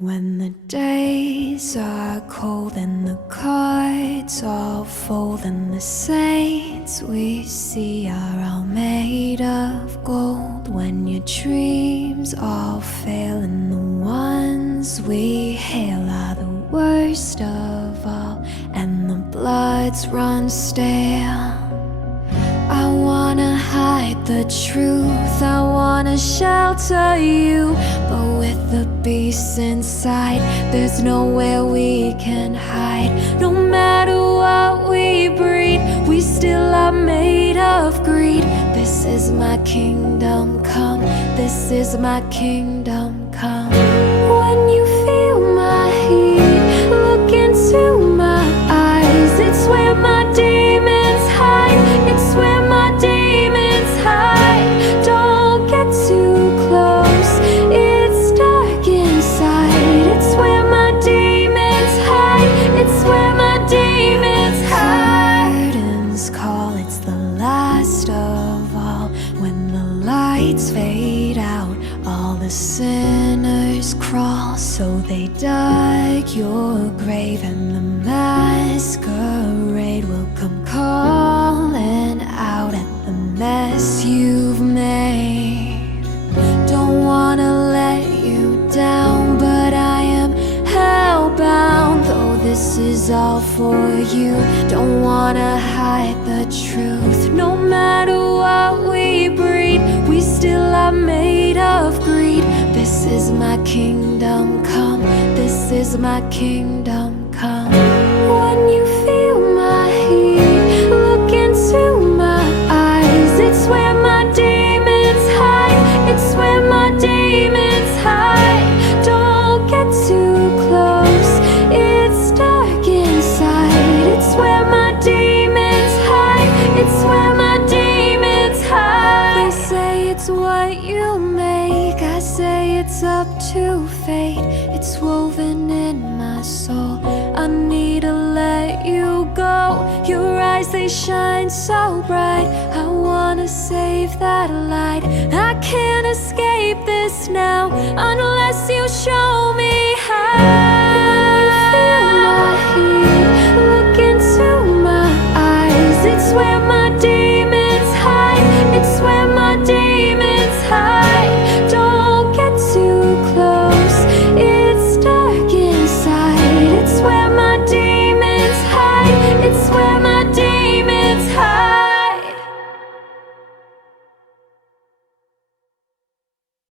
When the days are cold and the cards all fold and the saints we see are all made of gold. When your dreams all fail and the ones we hail are the worst of all and the bloods run stale. I wanna hide the truth, I wanna shelter you, but with the beast inside, there's nowhere we can hide. No matter what we breed, we still are made of greed. This is my kingdom come, this is my kingdom come. When you feel my heat, look into my eyes. It's where my demons hide, it's where my demons hide. Don't get too close, it's dark inside. It's where my demons hide, it's where my demons hide. Curtains call, it's the last of all. When the lights fade out, all the sinners crawl. So they dug your grave and the masquerade will come calling out at the mess you've made. Don't wanna let you down, but I am hellbound. Though this is all for you, don't wanna hide the truth. No matter what we breed, we still are made of greed. This is my kingdom come, this is my kingdom come. When you feel my heat, look into my eyes. It's where my demons hide, it's where my demons hide. Don't get too close, it's dark inside. It's where my demons hide, it's where my demons hide. They say it's what you make, I say it's up to fate. It's woven in my soul, I need to let you go. Your eyes, they shine so bright, I wanna save that light. I can't escape this now, I